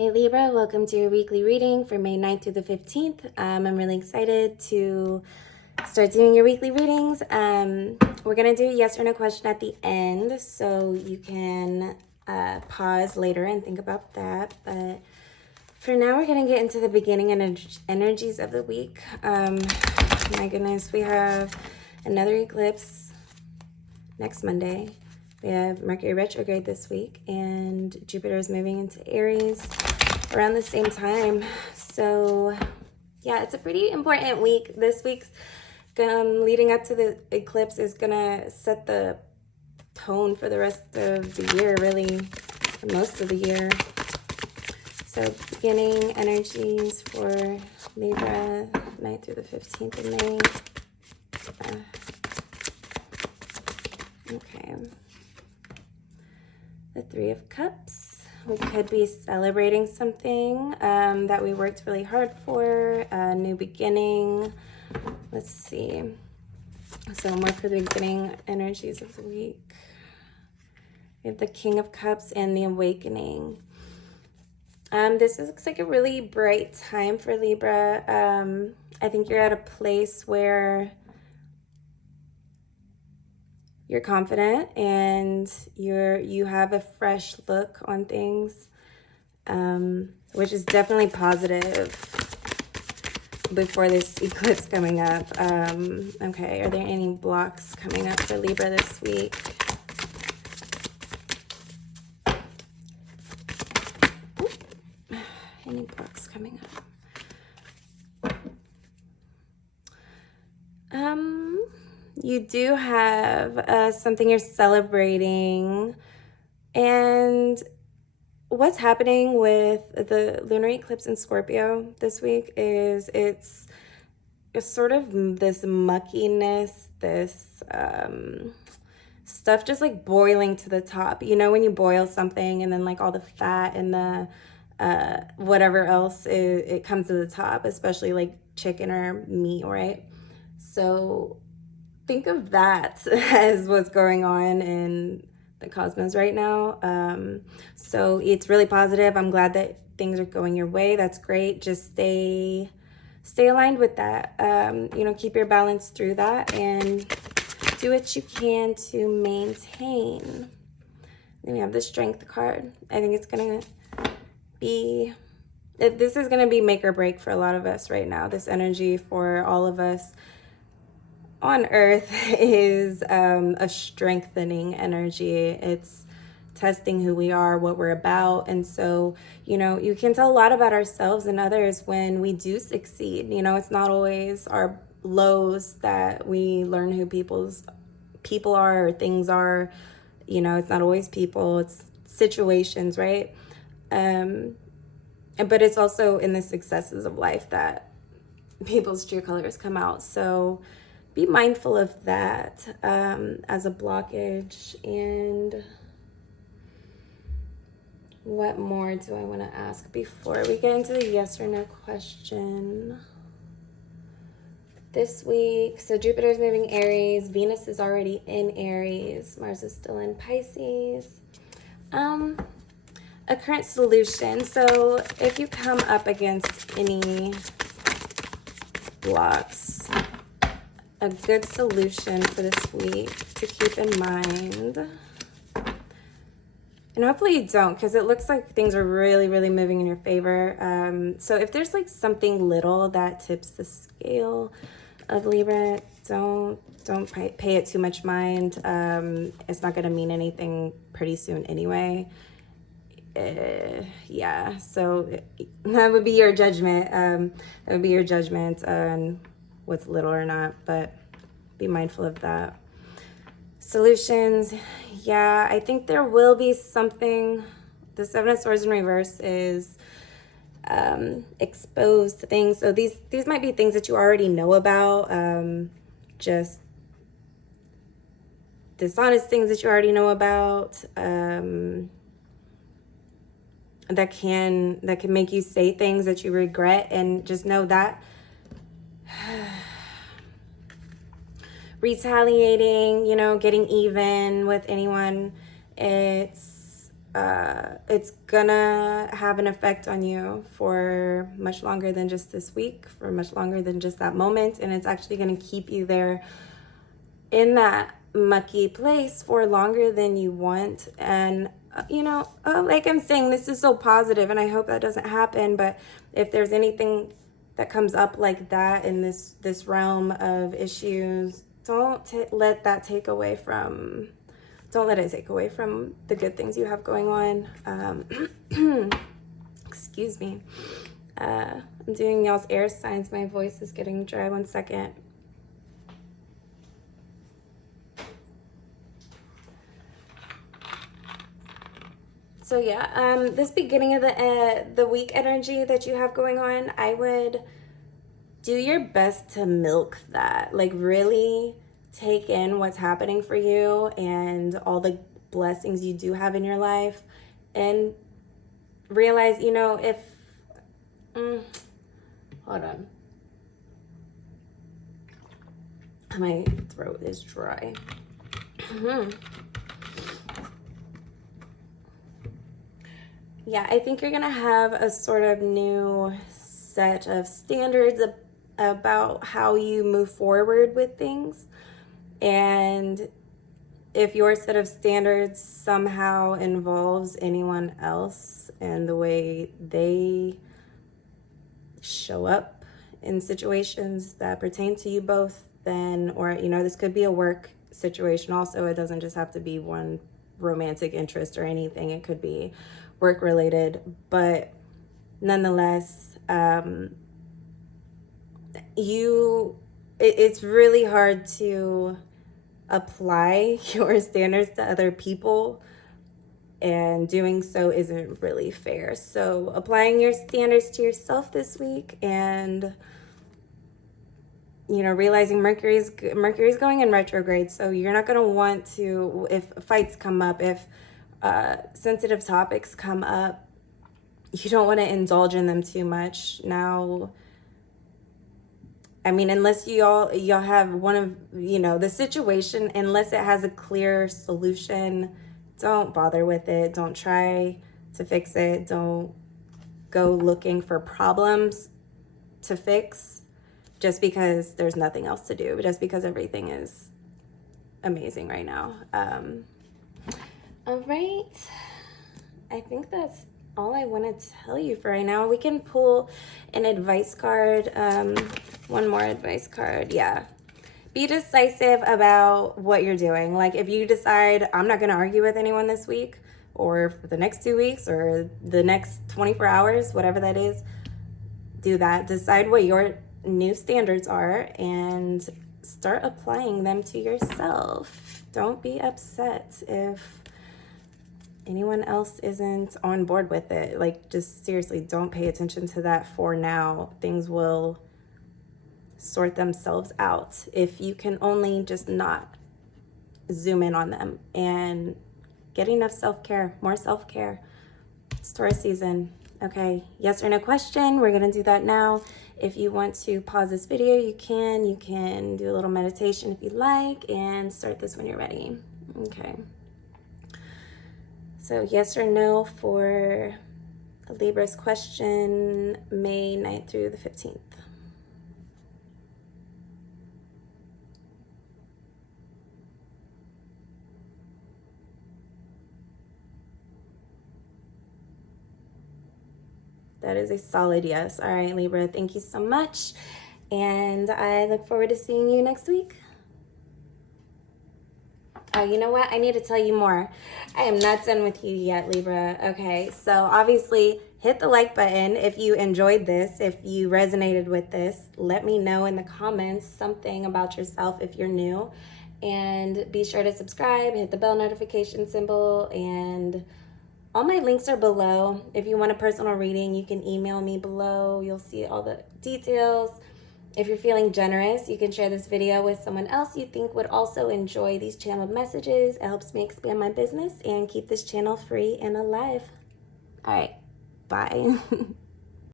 Hey Libra, welcome to your weekly reading for May 9th through the 15th. I'm really excited to start doing your weekly readings. We're going to do a yes or no question at the end, so you can pause later and think about that. But for now, we're going to get into the beginning energies of the week. My goodness, we have another eclipse next Monday. We have Mercury retrograde this week, and Jupiter is moving into Aries around the same time. So yeah, it's a pretty important week. This week's leading up to the eclipse is gonna set the tone for the rest of the year, really, for most of the year. So beginning energies for Libra, 9th through the 15th of May. Okay. The Three of Cups. We could be celebrating something that we worked really hard for, a new beginning. Let's see. So more for the beginning energies of the week. We have the King of Cups and the Awakening. This looks like a really bright time for Libra. I think you're at a place where you're confident and you have a fresh look on things, which is definitely positive before this eclipse coming up. Okay, are there any blocks coming up for Libra this week? Any blocks coming up? You do have something you're celebrating, and what's happening with the lunar eclipse in Scorpio this week is it's sort of this muckiness, this stuff just like boiling to the top. You know when you boil something and then like all the fat and the whatever else, it comes to the top, especially like chicken or meat, right? So think of that as what's going on in the cosmos right now. So it's really positive. I'm glad that things are going your way. That's great. Just stay aligned with that. Keep your balance through that and do what you can to maintain. Then we have the Strength card. I think it's gonna be, this is gonna be make or break for a lot of us right now. This energy for all of us on Earth is a strengthening energy. It's testing who we are, what we're about. And so, you can tell a lot about ourselves and others when we do succeed. It's not always our lows that we learn who people are or things are. It's not always people, it's situations, right? But it's also in the successes of life that people's true colors come out. So be mindful of that as a blockage. And what more do I want to ask before we get into the yes or no question? This week, so Jupiter's moving Aries, Venus is already in Aries, Mars is still in Pisces. A current solution. So if you come up against any blocks, a good solution for this week to keep in mind, and hopefully you don't, because it looks like things are really, really moving in your favor. So if there's like something little that tips the scale of Libra, don't pay it too much mind. It's not going to mean anything pretty soon anyway. Yeah, so that would be your judgment. That would be your judgment on what's little or not, but be mindful of that. Solutions, yeah, I think there will be something. The Seven of Swords in reverse is exposed things. So these might be things that you already know about, just dishonest things that you already know about, that can make you say things that you regret. And just know that retaliating, getting even with anyone, it's it's gonna have an effect on you for much longer than just this week, for much longer than just that moment, and it's actually gonna keep you there in that mucky place for longer than you want. And like I'm saying, this is so positive, and I hope that doesn't happen, but if there's anything that comes up like that in this realm of issues, don't let it take away from the good things you have going on. Excuse me. I'm doing y'all's air signs. My voice is getting dry. 1 second. So yeah, this beginning of the week energy that you have going on, I would do your best to milk that. Like, really take in what's happening for you and all the blessings you do have in your life, and realize, if hold on, my throat is dry. Yeah, I think you're gonna have a sort of new set of standards about how you move forward with things. And if your set of standards somehow involves anyone else and the way they show up in situations that pertain to you both, then, or, this could be a work situation also. It doesn't just have to be one romantic interest or anything. It could be work related, but nonetheless, it's really hard to apply your standards to other people, and doing so isn't really fair. So applying your standards to yourself this week, and realizing Mercury's going in retrograde, so you're not going to want to, if fights come up, if sensitive topics come up, you don't want to indulge in them too much. Now, I mean, unless y'all have one of, the situation, unless it has a clear solution, don't bother with it. Don't try to fix it. Don't go looking for problems to fix just because there's nothing else to do, just because everything is amazing right now. All right, I think that's all I want to tell you for right now. We can pull an advice card, one more advice card. Yeah, be decisive about what you're doing. Like, if you decide, I'm not going to argue with anyone this week, or for the next 2 weeks, or the next 24 hours, whatever that is, do that. Decide what your new standards are and start applying them to yourself. Don't be upset if anyone else isn't on board with it. Like, just seriously, don't pay attention to that for now. Things will sort themselves out if you can only just not zoom in on them and get enough self-care, more self-care. It's Taurus season. Okay, yes or no question. We're gonna do that now. If you want to pause this video, you can do a little meditation if you like, and start this when you're ready. Okay. So yes or no for Libra's question, May 9th through the 15th. That is a solid yes. All right, Libra, thank you so much. And I look forward to seeing you next week. Oh, you know what? I need to tell you more. I am not done with you yet, Libra. Okay, so obviously hit the like button if you enjoyed this, if you resonated with this. Let me know in the comments something about yourself if you're new. And be sure to subscribe, hit the bell notification symbol, and all my links are below. If you want a personal reading, you can email me below. You'll see all the details. If you're feeling generous, you can share this video with someone else you think would also enjoy these channeled messages. It helps me expand my business and keep this channel free and alive. All right, bye.